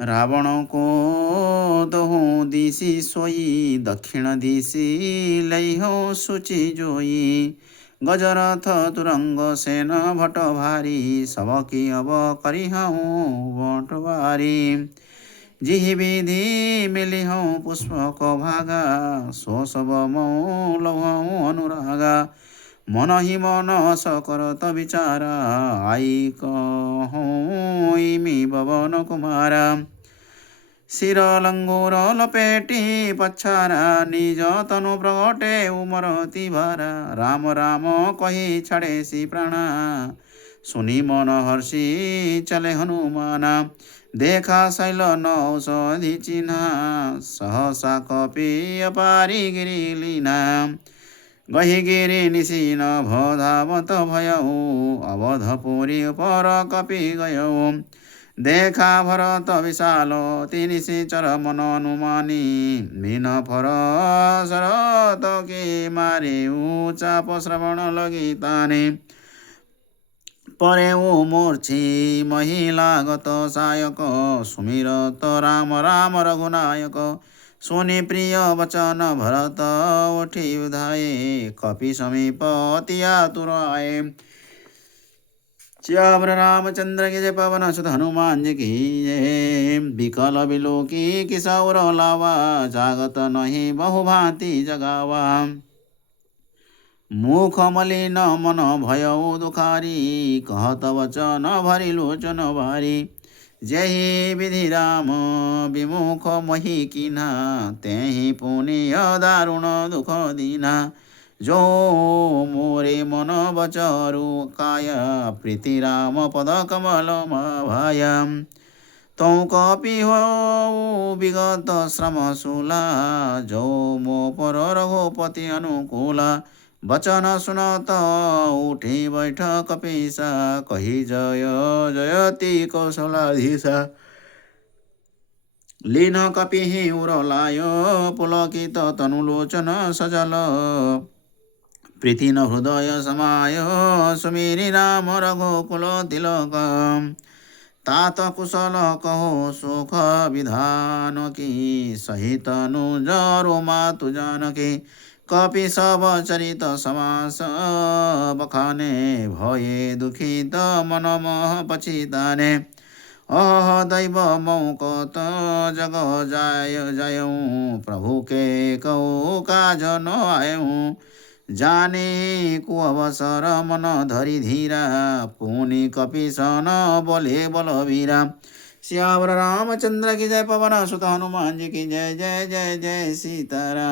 रावण को दहु दिशि सोई दक्षिण दिशि लैहो सुचि जोई। गजरथ तुरंग सेन भट भारी सबकी अब करिहऊँ बटवारी। जिहि विधि मिलिहऊँ पुष्पक भागा सो सब मऊ लौहऊँ अनुरागा। मन ही मन सकरत विचारा आई कहूँ इमि भवन कुमारा। शिर लंगूर लपेटी पछारा निज तनु प्रगटे उमरती भारा। राम राम कही छाड़े सी प्राणा सुनी मन हर्षि चले हनुमाना। देखा शैल नौषधि चिन्हा सहसा कपि अपारी गिरी लीना। गही गिरी निशिन भधावत भयऊ अवधपुरी पर कपि गयऊ। देखा भरत विशाल तिनि चर मन अनुमानी मीन फर शरत के मारे चाप श्रवण लगी ताने। परे ओ मूर्छी महिलागत सायक सुमिरत राम राम रघुनायक। सुनि प्रिय वचन भरत उठी उधाए कपि समीप अति आतुर आए। श्याम रामचंद्र की जय पवन सुत हनुमान जी की जय। विकल विलोकी किशोर लावा जागत नहीं बहुभांति जगावा। मुख मलिन मन भयउ दुखारी कहत वचन भरि लोचन भारी। जहि विधि राम विमुख मोहि कीन्हा तेहि पुनीय दारुण दुख दीना। जो मोरे मन बचरु काया प्रीति राम पद कमल भाया। तौ कपि हो विगत श्रम शूला जो मो पर रघुपति अनुकूला। वचन सुनत उठी बैठ कपीसा कही जय जयति कौशलाधीशा। लीन कपि उरलाय पुलकित तनुलोचन सजल। प्रीति न हृदय समाय सुमिरि राम रघुकुल तिलक। तात कुशल कहो सुख विधान की सहित अनुजरो मातु जानकी। कपि सब चरित समास बखाने भये दुखित मन मोह पछिताने। अह दैव मौकत जग जाय जायऊँ प्रभु के कहू काज न आयऊँ। जाने को अवसर मन धरि धीरा पुनि कपि सन बोले बलवीरा। श्याम रामचंद्र की जय पवन सुत हनुमान जी की जय जय जय जय सीताराम।